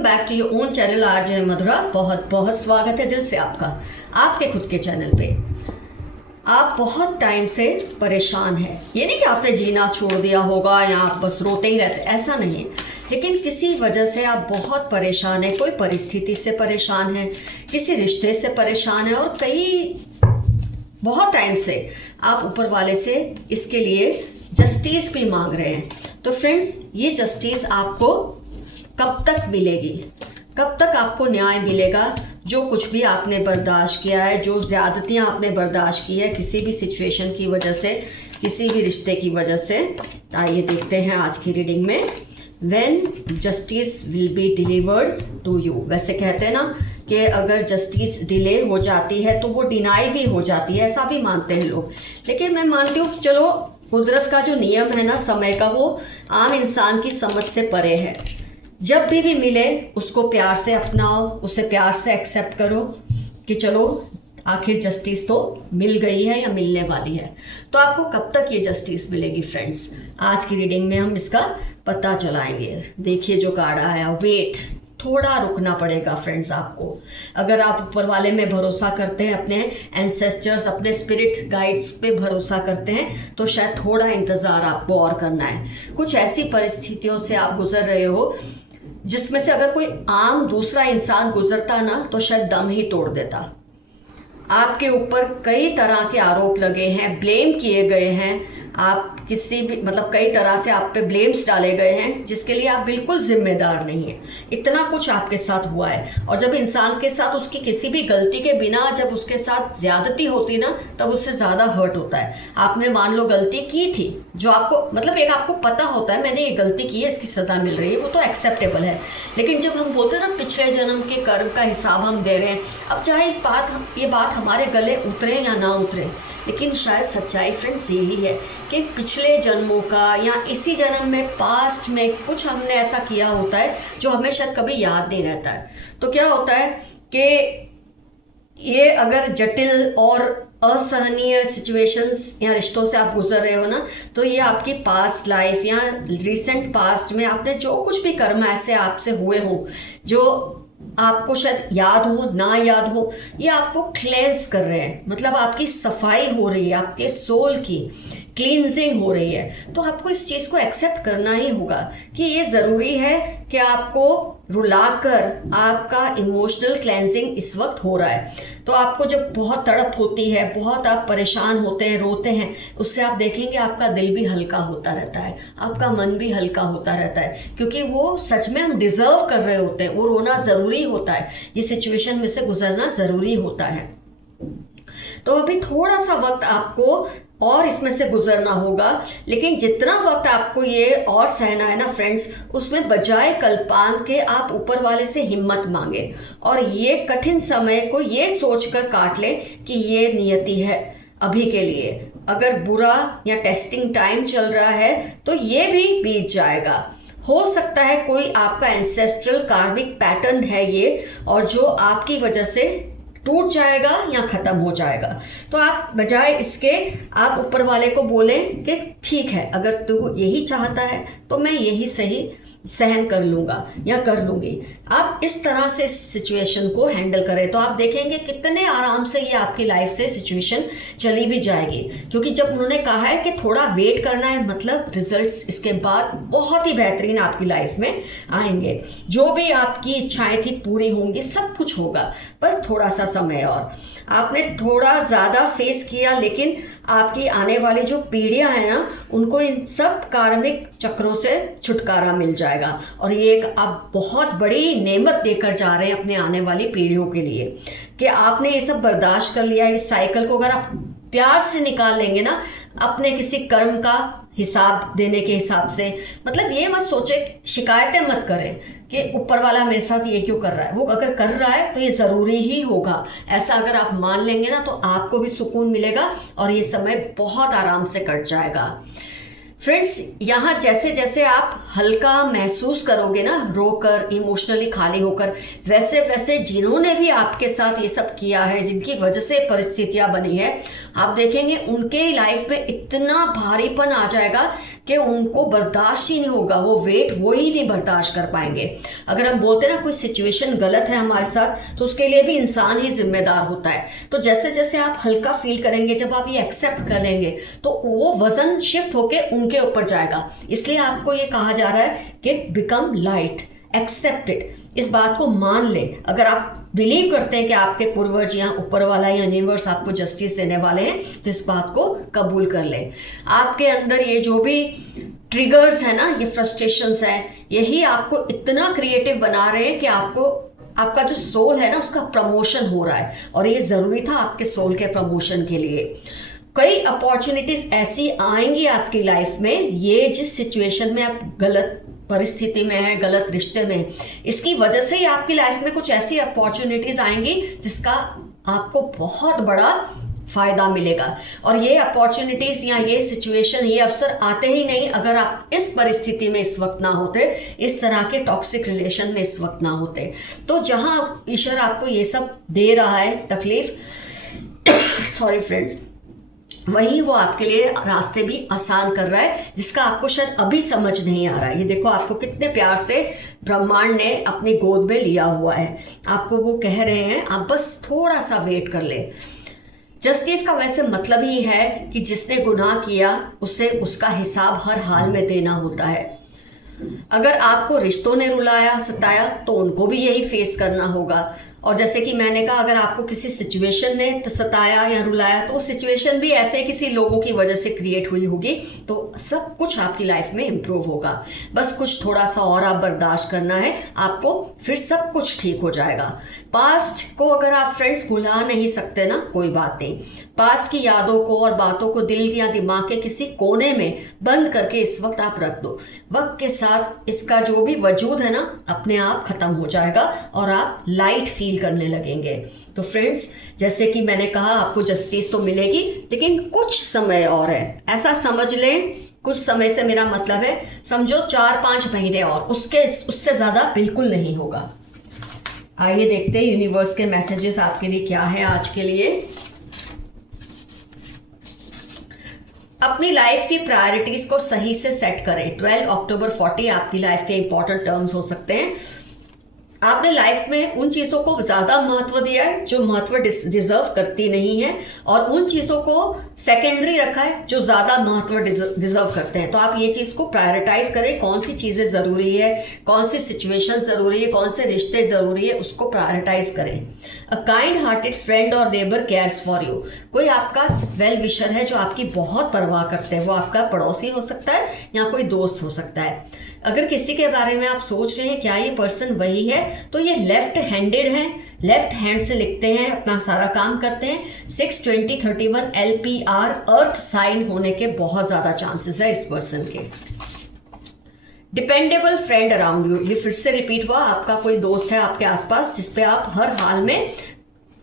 Welcome back to your own channel RJ Madhura. बहुत बहुत स्वागत है दिल से आपका आपके खुद के चैनल पे। आप बहुत टाइम से परेशान हैं। ये नहीं कि आपने जीना छोड़ दिया होगा या आप बस रोते ही रहते, ऐसा नहीं है। लेकिन किसी वजह से आप बहुत परेशान हैं। कोई परिस्थिति से परेशान है, किसी रिश्ते से परेशान है, और बहुत टाइम से आप ऊपर वाले से इसके लिए जस्टिस भी मांग रहे हैं। तो फ्रेंड्स, ये जस्टिस आपको कब तक मिलेगी? कब तक आपको न्याय मिलेगा? जो कुछ भी आपने बर्दाश्त किया है, जो ज़्यादतियाँ आपने बर्दाश्त की है किसी भी सिचुएशन की वजह से, किसी भी रिश्ते की वजह से, आइए देखते हैं आज की रीडिंग में। When justice will be delivered to you. वैसे कहते हैं ना कि अगर जस्टिस डिले हो जाती है तो वो डिनाई भी हो जाती है, ऐसा भी मानते हैं लोग। लेकिन मैं मानती हूँ चलो कुदरत का जो नियम है ना समय का, वो आम इंसान की समझ से परे है। जब भी मिले उसको प्यार से अपनाओ, उसे प्यार से एक्सेप्ट करो कि चलो आखिर जस्टिस तो मिल गई है या मिलने वाली है। तो आपको कब तक ये जस्टिस मिलेगी फ्रेंड्स? आज की रीडिंग में हम इसका पता चलाएंगे। देखिए जो कार्ड आया, वेट, थोड़ा रुकना पड़ेगा फ्रेंड्स आपको। अगर आप ऊपर वाले में भरोसा करते हैं, अपने एंसेस्टर्स, अपने स्पिरिट गाइड्स पे भरोसा करते हैं, तो शायद थोड़ा इंतज़ार आपको और करना है। कुछ ऐसी परिस्थितियों से आप गुजर रहे हो जिसमें से अगर कोई आम दूसरा इंसान गुजरता ना तो शायद दम ही तोड़ देता। आपके ऊपर कई तरह के आरोप लगे हैं, ब्लेम किए गए हैं, आप किसी भी कई तरह से आप पे ब्लेम्स डाले गए हैं जिसके लिए आप बिल्कुल जिम्मेदार नहीं हैं। इतना कुछ आपके साथ हुआ है, और जब इंसान के साथ उसकी किसी भी गलती के बिना जब उसके साथ ज्यादती होती ना, तब उससे ज़्यादा हर्ट होता है। आपने मान लो गलती की थी, जो आपको एक आपको पता होता है मैंने ये गलती की है, इसकी सज़ा मिल रही है, वो तो एक्सेप्टेबल है। लेकिन जब हम बोलते हैं ना पिछले जन्म के कर्म का हिसाब हम दे रहे हैं, अब चाहे ये बात हमारे गले उतरे या ना उतरे, लेकिन शायद सच्चाई फ्रेंड्स यही है कि पिछले जन्मों का या इसी जन्म में पास्ट में कुछ हमने ऐसा किया होता है जो हमें शायद कभी याद नहीं रहता है। तो क्या होता है कि ये अगर जटिल और असहनीय सिचुएशंस या रिश्तों से आप गुजर रहे हो ना, तो ये आपकी पास्ट लाइफ या रिसेंट पास्ट में आपने जो कुछ भी कर्म ऐसे आपसे हुए हो, जो आपको शायद याद हो ना याद हो, ये आपको क्लेंस कर रहे हैं। आपकी सफाई हो रही है, आपके सोल की क्लींजिंग हो रही है। तो आपको इस चीज़ को एक्सेप्ट करना ही होगा कि ये ज़रूरी है कि आपको रुलाकर आपका इमोशनल क्लेंजिंग इस वक्त हो रहा है। तो आपको जब बहुत तड़प होती है, बहुत आप परेशान होते हैं, रोते हैं, उससे आप देखेंगे आपका दिल भी हल्का होता रहता है, आपका मन भी हल्का होता रहता है, क्योंकि वो सच में हम डिज़र्व कर रहे होते हैं। वो रोना ज़रूरी होता है, ये सिचुएशन में से गुजरना ज़रूरी होता है। तो अभी थोड़ा सा वक्त आपको और इसमें से गुजरना होगा, लेकिन जितना वक्त आपको ये और सहना है ना फ्रेंड्स, उसमें बजाय कल्पांत के आप ऊपर वाले से हिम्मत मांगे और ये कठिन समय को ये सोचकर काट ले कि ये नियति है अभी के लिए। अगर बुरा या टेस्टिंग टाइम चल रहा है तो ये भी बीत जाएगा। हो सकता है कोई आपका एंसेस्ट्रल कार्मिक पैटर्न है ये, और जो आपकी वजह से टूट जाएगा या ख़त्म हो जाएगा। तो आप बजाय इसके आप ऊपर वाले को बोलें कि ठीक है, अगर तू यही चाहता है तो मैं यही सही सहन कर लूँगा या कर लूँगी। आप इस तरह से सिचुएशन को हैंडल करें तो आप देखेंगे कितने आराम से ये आपकी लाइफ से सिचुएशन चली भी जाएगी। क्योंकि जब उन्होंने कहा है कि थोड़ा वेट करना है, रिजल्ट्स इसके बाद बहुत ही बेहतरीन आपकी लाइफ में आएंगे। जो भी आपकी इच्छाएं थी पूरी होंगी, सब कुछ होगा, पर थोड़ा सा समय और। आपने थोड़ा ज़्यादा फेस किया, लेकिन आपकी आने वाली जो पीढ़ियां हैं ना, उनको इन सब कार्मिक चक्रों से छुटकारा मिल जाएगा। और ये एक आप बहुत बड़ी नेमत देकर जा रहे हैं अपने आने वाली पीढ़ियों के लिए कि आपने ये सब बर्दाश्त कर लिया। इस साइकिल को अगर आप प्यार से निकाल लेंगे ना, अपने किसी कर्म का हिसाब देने के हिसाब से, ये मत सोचे, शिकायतें मत करें कि ऊपर वाला मेरे साथ ये क्यों कर रहा है। वो अगर कर रहा है तो ये ज़रूरी ही होगा, ऐसा अगर आप मान लेंगे ना तो आपको भी सुकून मिलेगा और ये समय बहुत आराम से कट जाएगा। फ्रेंड्स, यहाँ जैसे जैसे आप हल्का महसूस करोगे ना, रोकर, इमोशनली खाली होकर, वैसे वैसे जिन्होंने भी आपके साथ ये सब किया है, जिनकी वजह से परिस्थितियाँ बनी है, आप देखेंगे उनके लाइफ में इतना भारीपन आ जाएगा कि उनको बर्दाश्त ही नहीं होगा, वो वेट वो ही नहीं बर्दाश्त कर पाएंगे। अगर हम बोलते हैं ना कोई सिचुएशन गलत है हमारे साथ, तो उसके लिए भी इंसान ही जिम्मेदार होता है। तो जैसे जैसे आप हल्का फील करेंगे, जब आप ये एक्सेप्ट करेंगे, तो वो वजन शिफ्ट होके उनके ऊपर जाएगा। इसलिए आपको ये कहा जा रहा है कि बिकम लाइट, एक्सेप्ट इट, इस बात को मान ले। अगर आप बिलीव करते हैं कि आपके पूर्वज या ऊपर वाला या यूनिवर्स आपको जस्टिस देने वाले हैं, तो इस बात को कबूल कर ले। आपके अंदर ये जो भी ट्रिगर्स है ना, ये फ्रस्ट्रेशंस है, यही आपको इतना क्रिएटिव बना रहे हैं कि आपका जो सोल है ना, उसका प्रमोशन हो रहा है। और ये ज़रूरी था आपके सोल के प्रमोशन के लिए। कई अपॉर्चुनिटीज ऐसी आएंगी आपकी लाइफ में, ये जिस सिचुएशन में आप गलत परिस्थिति में है, गलत रिश्ते में, इसकी वजह से ही आपकी लाइफ में कुछ ऐसी अपॉर्चुनिटीज आएंगी जिसका आपको बहुत बड़ा फायदा मिलेगा। और ये अपॉर्चुनिटीज या ये सिचुएशन, ये अवसर आते ही नहीं अगर आप इस परिस्थिति में इस वक्त ना होते, इस तरह के टॉक्सिक रिलेशन में इस वक्त ना होते। तो जहां ईश्वर आपको ये सब दे रहा है तकलीफ, सॉरी फ्रेंड्स, वही वो आपके लिए रास्ते भी आसान कर रहा है, जिसका आपको शायद अभी समझ नहीं आ रहा है। ये देखो आपको कितने प्यार से ब्रह्मांड ने अपनी गोद में लिया हुआ है। आपको वो कह रहे हैं आप बस थोड़ा सा वेट कर ले। जस्टिस का वैसे मतलब ही है कि जिसने गुनाह किया उसे उसका हिसाब हर हाल में देना होता है। अगर आपको रिश्तों ने रुलाया, सताया, तो उनको भी यही फेस करना होगा। और जैसे कि मैंने कहा, अगर आपको किसी सिचुएशन ने सताया या रुलाया, तो सिचुएशन भी ऐसे किसी लोगों की वजह से क्रिएट हुई होगी, तो सब कुछ आपकी लाइफ में इम्प्रूव होगा। बस कुछ थोड़ा सा और आप बर्दाश्त करना है, आपको फिर सब कुछ ठीक हो जाएगा। पास्ट को अगर आप फ्रेंड्स भुला नहीं सकते ना, कोई बात नहीं। पास्ट की यादों को और बातों को दिल या दिमाग के किसी कोने में बंद करके इस वक्त आप रख दो। वक्त के साथ इसका जो भी वजूद है ना, अपने आप खत्म हो जाएगा और आप लाइट फील करने लगेंगे। तो फ्रेंड्स, जैसे कि मैंने कहा, आपको जस्टिस तो मिलेगी, लेकिन कुछ समय और है। ऐसा समझ लें, कुछ समय से मेरा मतलब है समझो 4-5 महीने और, उससे ज्यादा बिल्कुल नहीं होगा। आइए देखते हैं यूनिवर्स के मैसेजेस आपके लिए क्या है आज के लिए। अपनी लाइफ की प्रायोरिटीज को सही से सेट करें। 12 अक्टूबर 40 आपकी लाइफ के इंपॉर्टेंट टर्म्स हो सकते हैं। आपने लाइफ में उन चीज़ों को ज़्यादा महत्व दिया है जो महत्व डिजर्व करती नहीं है, और उन चीज़ों को सेकेंडरी रखा है जो ज़्यादा महत्व डिजर्व करते हैं। तो आप ये चीज़ को प्रायोरिटाइज करें, कौन सी चीज़ें ज़रूरी है, कौन सी सिचुएशन ज़रूरी है, कौन से रिश्ते ज़रूरी है, उसको प्रायोरिटाइज करें। अ काइंड हार्टेड फ्रेंड और नेबर केयर्स फॉर यू। कोई आपका वेल विशर है जो आपकी बहुत परवाह करते हैं। वो आपका पड़ोसी हो सकता है या कोई दोस्त हो सकता है। अगर किसी के बारे में आप सोच रहे हैं क्या ये पर्सन वही है, तो ये लेफ्ट हैंडेड है, लेफ्ट हैंड से लिखते हैं, अपना सारा काम करते हैं। 6-20-31 LPR अर्थ साइन होने के बहुत ज़्यादा चांसेस है इस पर्सन के। डिपेंडेबल फ्रेंड अराउंड यू, ये फिर से रिपीट हुआ, आपका कोई दोस्त है आपके आसपास जिसपे आप हर हाल में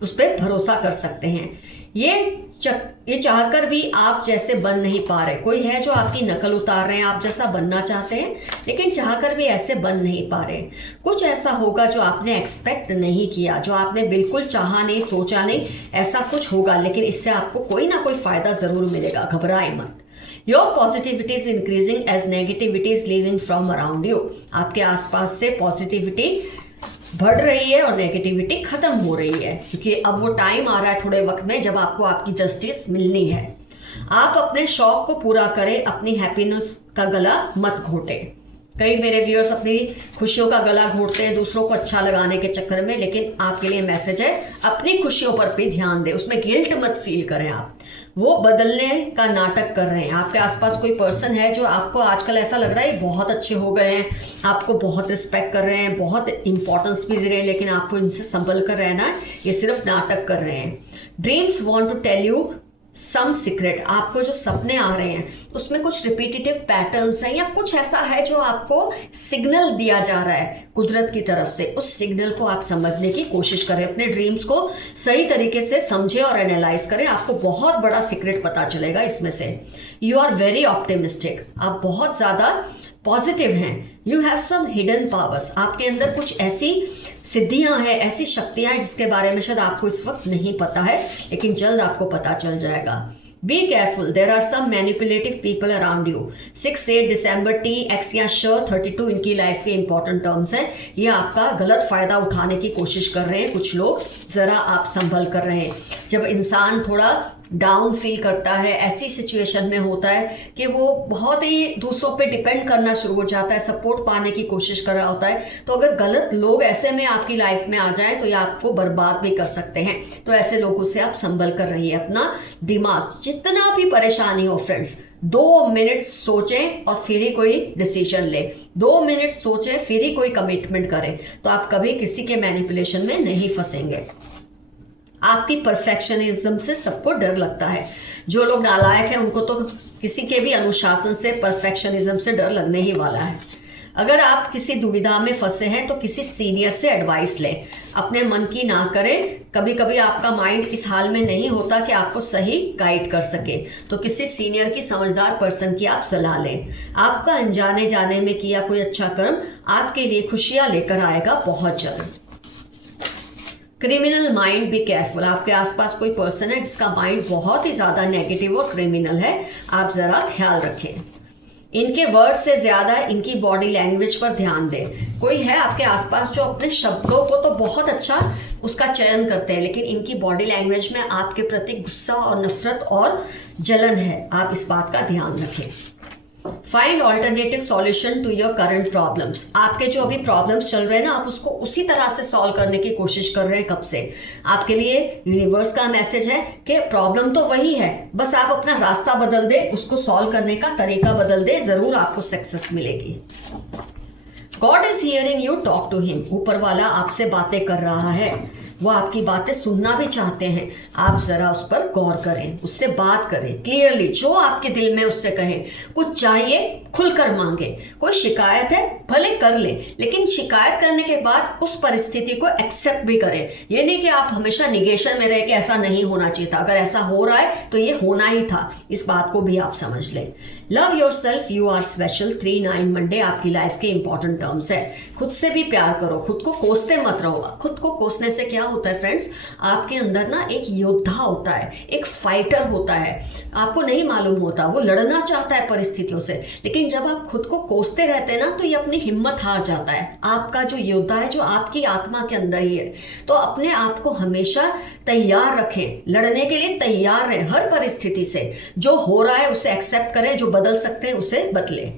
उस पर भरोसा कर सकते हैं। ये चाहकर भी आप जैसे बन नहीं पा रहे। कोई है जो आपकी नकल उतार रहे हैं, आप जैसा बनना चाहते हैं, लेकिन चाहकर भी ऐसे बन नहीं पा रहे। कुछ ऐसा होगा जो आपने एक्सपेक्ट नहीं किया, जो आपने बिल्कुल चाहा नहीं, सोचा नहीं, ऐसा कुछ होगा, लेकिन इससे आपको कोई ना कोई फायदा जरूर मिलेगा। घबराए मत। Your positivity is increasing as negativity is leaving from around you. आपके आसपास से पॉजिटिविटी बढ़ रही है और नेगेटिविटी खत्म हो रही है, क्योंकि अब वो टाइम आ रहा है थोड़े वक्त में जब आपको आपकी जस्टिस मिलनी है। आप अपने शौक को पूरा करें, अपनी हैप्पीनेस का गला मत घोटें। कई मेरे व्यूअर्स अपनी खुशियों का गला घोटते हैं दूसरों को अच्छा लगाने के चक्कर में, लेकिन आपके लिए मैसेज है अपनी खुशियों पर भी ध्यान दें, उसमें गिल्ट मत फील करें। आप वो बदलने का नाटक कर रहे हैं। आपके आसपास कोई पर्सन है जो आपको आजकल ऐसा लग रहा है बहुत अच्छे हो गए हैं, आपको बहुत रिस्पेक्ट कर रहे हैं, बहुत इंपॉर्टेंस भी दे रहे हैं, लेकिन आपको इनसे संभल कर रहना है, ये सिर्फ नाटक कर रहे हैं। Dreams want to tell you some secret. आपको जो सपने आ रहे हैं उसमें कुछ रिपीटेटिव पैटर्न्स हैं या कुछ ऐसा है जो आपको सिग्नल दिया जा रहा है कुदरत की तरफ से। उस सिग्नल को आप समझने की कोशिश करें, अपने ड्रीम्स को सही तरीके से समझें और एनालाइज करें। आपको बहुत बड़ा सीक्रेट पता चलेगा इसमें से। यू आर वेरी ऑप्टिमिस्टिक, आप बहुत ज़्यादा पॉजिटिव हैं, you have some hidden powers, आपके अंदर कुछ ऐसी सिद्धियां हैं, ऐसी शक्तियां हैं जिसके बारे में शायद आपको इस वक्त नहीं पता है, लेकिन जल्द आपको पता चल जाएगा। Be careful, there are some manipulative people around you. 6-8 दिसंबर टी एक्स या श 32 इनकी लाइफ के इंपॉर्टेंट टर्म्स हैं। ये आपका गलत फायदा उठाने की कोशिश कर रहे हैं कुछ लोग, जरा आप संभल कर रहे हैं। जब इंसान थोड़ा डाउन फील करता है, ऐसी सिचुएशन में होता है कि वो बहुत ही दूसरों पे डिपेंड करना शुरू हो जाता है, सपोर्ट पाने की कोशिश कर रहा होता है, तो अगर गलत लोग ऐसे में आपकी लाइफ में आ जाएं तो ये आपको बर्बाद भी कर सकते हैं। तो ऐसे लोगों से आप संभल कर रहिए। अपना दिमाग, जितना भी परेशानी हो फ्रेंड्स, 2 मिनट सोचें और फिर ही कोई डिसीजन ले। 2 मिनट सोचें फिर ही कोई कमिटमेंट करें, तो आप कभी किसी के मैनिपुलेशन में नहीं फंसेंगे। आपकी परफेक्शनिज्म से सबको डर लगता है। जो लोग नालायक हैं उनको तो किसी के भी अनुशासन से, परफेक्शनिज्म से डर लगने ही वाला है। अगर आप किसी दुविधा में फंसे हैं तो किसी सीनियर से एडवाइस लें, अपने मन की ना करें। कभी कभी आपका माइंड इस हाल में नहीं होता कि आपको सही गाइड कर सके, तो किसी सीनियर की, समझदार पर्सन की आप सलाह लें। आपका अनजाने जाने में किया कोई अच्छा कर्म आपके लिए खुशियां लेकर आएगा बहुत जल्द। क्रिमिनल माइंड, बी केयरफुल, आपके आसपास कोई पर्सन है जिसका माइंड बहुत ही ज़्यादा नेगेटिव और क्रिमिनल है, आप ज़रा ख्याल रखें। इनके वर्ड से ज़्यादा इनकी बॉडी लैंग्वेज पर ध्यान दें। कोई है आपके आसपास जो अपने शब्दों को तो बहुत अच्छा उसका चयन करते हैं, लेकिन इनकी बॉडी लैंग्वेज में आपके प्रति गुस्सा और नफरत और जलन है, आप इस बात का ध्यान रखें। Find alternative solution to your current problems, आपके जो अभी प्रॉब्लम्स चल रहे हैं ना, आप उसको उसी तरह से सॉल्व करने की कोशिश कर रहे हैं कब से। आपके लिए यूनिवर्स का मैसेज है कि प्रॉब्लम तो वही है, बस आप अपना रास्ता बदल दे, उसको सॉल्व करने का तरीका बदल दे, जरूर आपको सक्सेस मिलेगी। God is hearing you, talk to him, ऊपर वाला आपसे बातें कर रहा है, वो आपकी बातें सुनना भी चाहते हैं, आप जरा उस पर गौर करें, उससे बात करें क्लियरली, जो आपके दिल में उससे कहें। कुछ चाहिए खुलकर मांगे, कोई शिकायत है भले कर ले, लेकिन शिकायत करने के बाद उस परिस्थिति को एक्सेप्ट भी करें। ये नहीं कि आप हमेशा निगेशन में रहे कि ऐसा नहीं होना चाहिए था, अगर ऐसा हो रहा है तो ये होना ही था, इस बात को भी आप समझ लें। Love yourself, you are special, 3-9 Monday आपकी लाइफ के इंपॉर्टेंट टर्म्स है। खुद से भी प्यार करो, खुद को कोसते मत रहो। खुद को कोसने से क्या होता है फ्रेंड्स, आपके अंदर ना एक योद्धा होता है, एक फाइटर होता है, आपको नहीं मालूम होता, वो लड़ना चाहता है परिस्थितियों से, लेकिन जब आप खुद को कोसते रहते हैं ना तो ये अपनी हिम्मत हार जाता है। आपका जो योद्धा है जो आपकी आत्मा के अंदर ही है, तो अपने आप को हमेशा तैयार रखें, लड़ने के लिए तैयार रहें हर परिस्थिति से। जो हो रहा है उसे एक्सेप्ट करें, जो बदल सकते हैं उसे बदलें।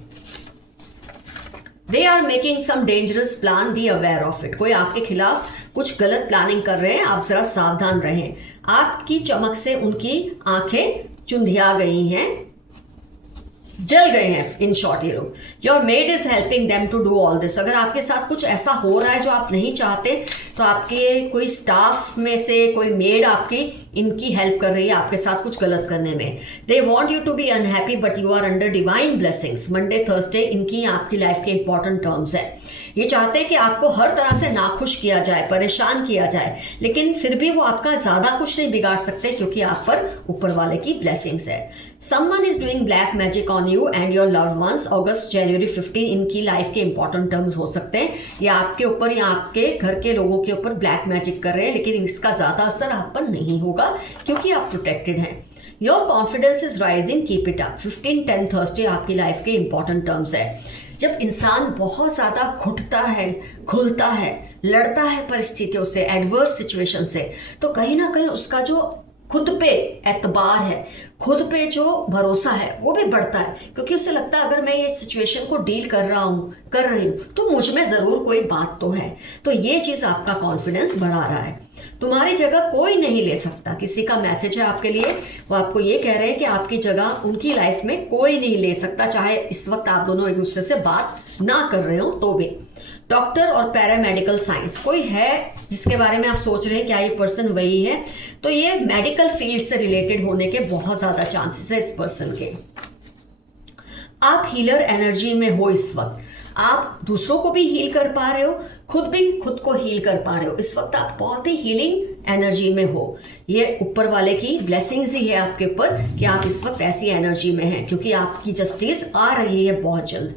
They are making some dangerous plan, be aware of it, कोई आपके खिलाफ कुछ गलत प्लानिंग कर रहे हैं, आप जरा सावधान रहें। आपकी चमक से उनकी आंखें चुंधिया गई हैं, जल गए हैं, इन शॉर्ट ये लोग। Your maid is helping them to do all this, अगर आपके साथ कुछ ऐसा हो रहा है जो आप नहीं चाहते, तो आपके कोई स्टाफ में से कोई मेड आपकी इनकी हेल्प कर रही है आपके साथ कुछ गलत करने में। They want you to be unhappy but you are under divine blessings, Monday Thursday इनकी आपकी लाइफ के इंपॉर्टेंट टर्म्स है। ये चाहते हैं कि आपको हर तरह से नाखुश किया जाए, परेशान किया जाए, लेकिन फिर भी वो आपका ज़्यादा कुछ नहीं बिगाड़ सकते क्योंकि आप पर ऊपर वाले की ब्लेसिंग्स है। Someone is doing black magic on you and your loved ones, अगस्त जनवरी 15 इनकी लाइफ के इंपॉर्टेंट टर्म्स हो सकते हैं। या आपके ऊपर या आपके घर के लोगों के ऊपर ब्लैक मैजिक कर रहे हैं, लेकिन इसका ज़्यादा असर आप पर नहीं होगा क्योंकि आप प्रोटेक्टेड हैं। Your confidence is rising, keep it up, 15-10 Thursday आपकी लाइफ के इंपॉर्टेंट टर्म्स है। जब इंसान बहुत ज़्यादा घुटता है, घुलता है, लड़ता है परिस्थितियों से, एडवर्स सिचुएशन से, तो कहीं ना कहीं उसका जो खुद पे एतबार है, खुद पे जो भरोसा है वो भी बढ़ता है, क्योंकि उसे लगता है अगर मैं ये सिचुएशन को डील कर रही हूँ तो मुझ में ज़रूर कोई बात तो है। तो ये चीज़ आपका कॉन्फिडेंस बढ़ा रहा है। तुम्हारी जगह कोई नहीं ले सकता, किसी का मैसेज है आपके लिए, वो आपको ये कह रहे हैं कि आपकी जगह उनकी लाइफ में कोई नहीं ले सकता, चाहे इस वक्त आप दोनों एक दूसरे से बात ना कर रहे हो तो भी। डॉक्टर और पैरामेडिकल साइंस, कोई है जिसके बारे में आप सोच रहे हैं क्या ये पर्सन वही है, तो ये मेडिकल फील्ड से रिलेटेड होने के बहुत ज़्यादा चांसेस है इस पर्सन के। आप हीलर एनर्जी में हो इस वक्त, आप दूसरों को भी हील कर पा रहे हो, खुद भी खुद को हील कर पा रहे हो। इस वक्त आप बहुत ही हीलिंग एनर्जी में हो। ये ऊपर वाले की ब्लेसिंग्स ही है आपके ऊपर कि आप इस वक्त ऐसी एनर्जी में हैं, क्योंकि आपकी जस्टिस आ रही है बहुत जल्द।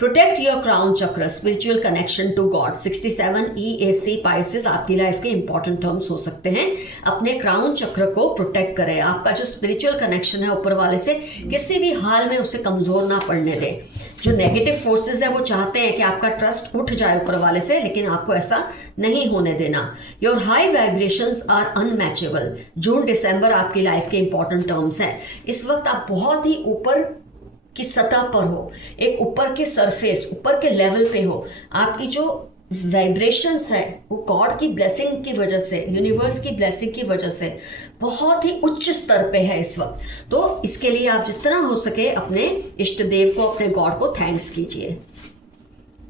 Protect your crown chakra, spiritual connection to God. 67 EAC Pisces आपकी लाइफ के इंपॉर्टेंट टर्म्स हो सकते हैं। अपने क्राउन चक्र को प्रोटेक्ट करें। आपका जो स्पिरिचुअल कनेक्शन है ऊपर वाले से किसी भी हाल में उसे कमजोर ना पड़ने दें। जो नेगेटिव फोर्सेस है वो चाहते हैं कि आपका ट्रस्ट उठ जाए ऊपर वाले से, लेकिन आपको ऐसा नहीं होने देना। Your high vibrations are unmatchable. जून दिसंबर आपकी लाइफ के इंपॉर्टेंट टर्म्स हैं। इस वक्त आप बहुत ही ऊपर की सतह पर हो, एक ऊपर के सरफेस, ऊपर के लेवल पे हो। आपकी जो वाइब्रेशंस है वो गॉड की ब्लेसिंग की वजह से, यूनिवर्स की ब्लेसिंग की वजह से बहुत ही उच्च स्तर पे है इस वक्त। तो इसके लिए आप जितना हो सके अपने इष्ट देव को, अपने गॉड को थैंक्स कीजिए।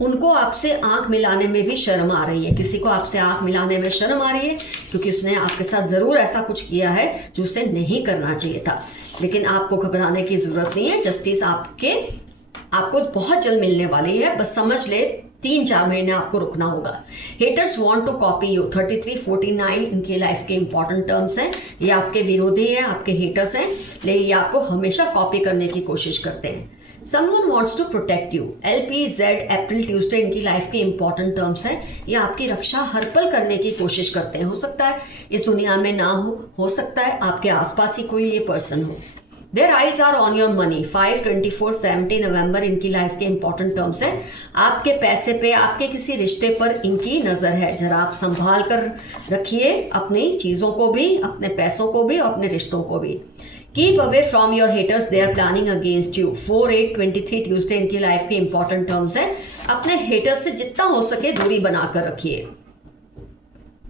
उनको आपसे आंख मिलाने में भी शर्म आ रही है। किसी को आपसे आंख मिलाने में शर्म आ रही है क्योंकि उसने आपके साथ ज़रूर ऐसा कुछ किया है जो उसे नहीं करना चाहिए था। लेकिन आपको घबराने की ज़रूरत नहीं है। जस्टिस आपको बहुत जल्द मिलने वाली है। बस समझ ले 3-4 महीने आपको रुकना होगा। Haters want to copy you. 33-49 इनकी लाइफ के इंपॉर्टेंट टर्म्स हैं। ये आपके विरोधी हैं, आपके हेटर्स हैं, लेकिन ये आपको हमेशा कॉपी करने की कोशिश करते हैं। Someone wants to protect you। LPZ April Tuesday इनकी लाइफ के इंपॉर्टेंट टर्म्स हैं। ये आपकी रक्षा हर पल करने की कोशिश करते हैं। हो सकता है इस दुनिया में ना हो सकता है आपके आसपास ही कोई ये पर्सन हो। Their eyes are on your money। 5-24-70 नवंबर इनकी लाइफ के इंपॉर्टेंट टर्म्स है। आपके पैसे पे, आपके किसी रिश्ते पर इनकी नज़र है। जरा आप संभाल कर रखिए अपनी चीज़ों को भी, अपने पैसों को भी और अपने रिश्तों को भी। Keep away from your haters, they are planning against you. 4-8-23 Tuesday इनकी लाइफ के इंपॉर्टेंट टर्म्स है। अपने हेटर्स से जितना हो सके दूरी बनाकर रखिए।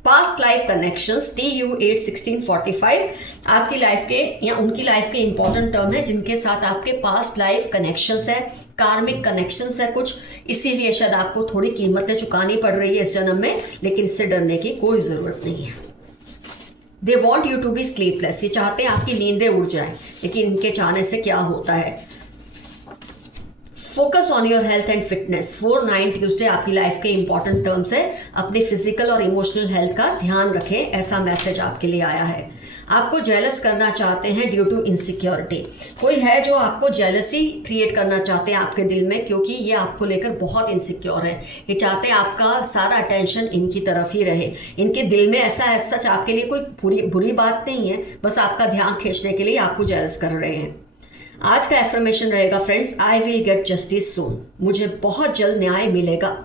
पास्ट लाइफ कनेक्शंस, TU 8-16-45 आपकी लाइफ के या उनकी लाइफ के इंपॉर्टेंट टर्म है जिनके साथ आपके पास्ट लाइफ कनेक्शंस है, कार्मिक कनेक्शंस है कुछ। इसीलिए शायद आपको थोड़ी कीमतें चुकानी पड़ रही है इस जन्म में, लेकिन इससे डरने की कोई ज़रूरत नहीं है। They want you to be sleepless. ये चाहते हैं आपकी नींदें उड़ जाएं, लेकिन इनके चाहने से क्या होता है। Focus on your health and fitness. 4-9 Tuesday आपकी लाइफ के इंपॉर्टेंट टर्म्स है। अपनी फिजिकल और इमोशनल हेल्थ का ध्यान रखें, ऐसा मैसेज आपके लिए आया है। आपको जेलस करना चाहते हैं ड्यू टू इनसिक्योरिटी। कोई है जो आपको जेलसी क्रिएट करना चाहते हैं आपके दिल में, क्योंकि ये आपको लेकर बहुत इनसिक्योर है। ये चाहते हैं आपका सारा अटेंशन इनकी तरफ ही रहे। इनके दिल में ऐसा सच आपके लिए कोई बुरी बात नहीं है, बस आपका ध्यान खींचने के लिए आपको जेलस कर रहे हैं। आज का एफर्मेशन रहेगा friends, I will get justice soon. मुझे बहुत जल्द न्याय मिलेगा।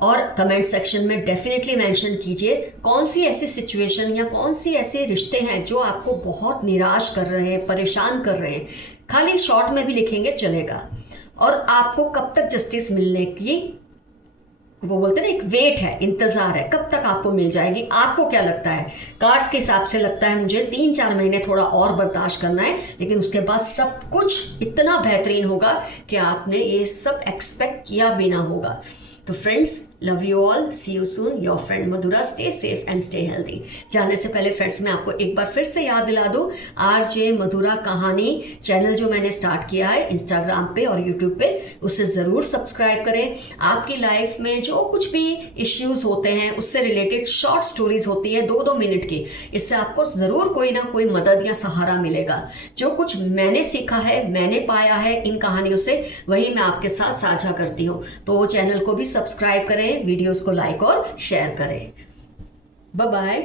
और कमेंट सेक्शन में डेफिनेटली मेंशन कीजिए कौन सी ऐसी सिचुएशन या कौन सी ऐसे रिश्ते हैं जो आपको बहुत निराश कर रहे हैं, परेशान कर रहे हैं। खाली शॉर्ट में भी लिखेंगे चलेगा। और आपको कब तक जस्टिस मिलने की, वो बोलते हैं ना, एक वेट है, इंतज़ार है, कब तक आपको मिल जाएगी। आपको क्या लगता है? कार्ड्स के हिसाब से लगता है मुझे 3-4 महीने थोड़ा और बर्दाश्त करना है, लेकिन उसके बाद सब कुछ इतना बेहतरीन होगा कि आपने ये सब एक्सपेक्ट किया भी ना होगा। तो friends, love you all, see you soon, your friend Madhura. Stay safe and stay healthy. जाने से पहले फ्रेंड्स मैं आपको एक बार फिर से याद दिला दूं, RJ मधुरा कहानी चैनल जो मैंने स्टार्ट किया है इंस्टाग्राम पे और यूट्यूब पे, उसे ज़रूर सब्सक्राइब करें। आपकी लाइफ में जो कुछ भी इश्यूज होते हैं उससे रिलेटेड शॉर्ट स्टोरीज होती है 2-2 मिनट की, इससे आपको ज़रूर कोई ना कोई मदद या सहारा मिलेगा। जो कुछ मैंने सीखा है, मैंने पाया है इन कहानियों से, वही मैं आपके साथ साझा करती हूँ। तो वो चैनल को भी सब्सक्राइब करें, वीडियोस को लाइक और शेयर करें। Bye bye.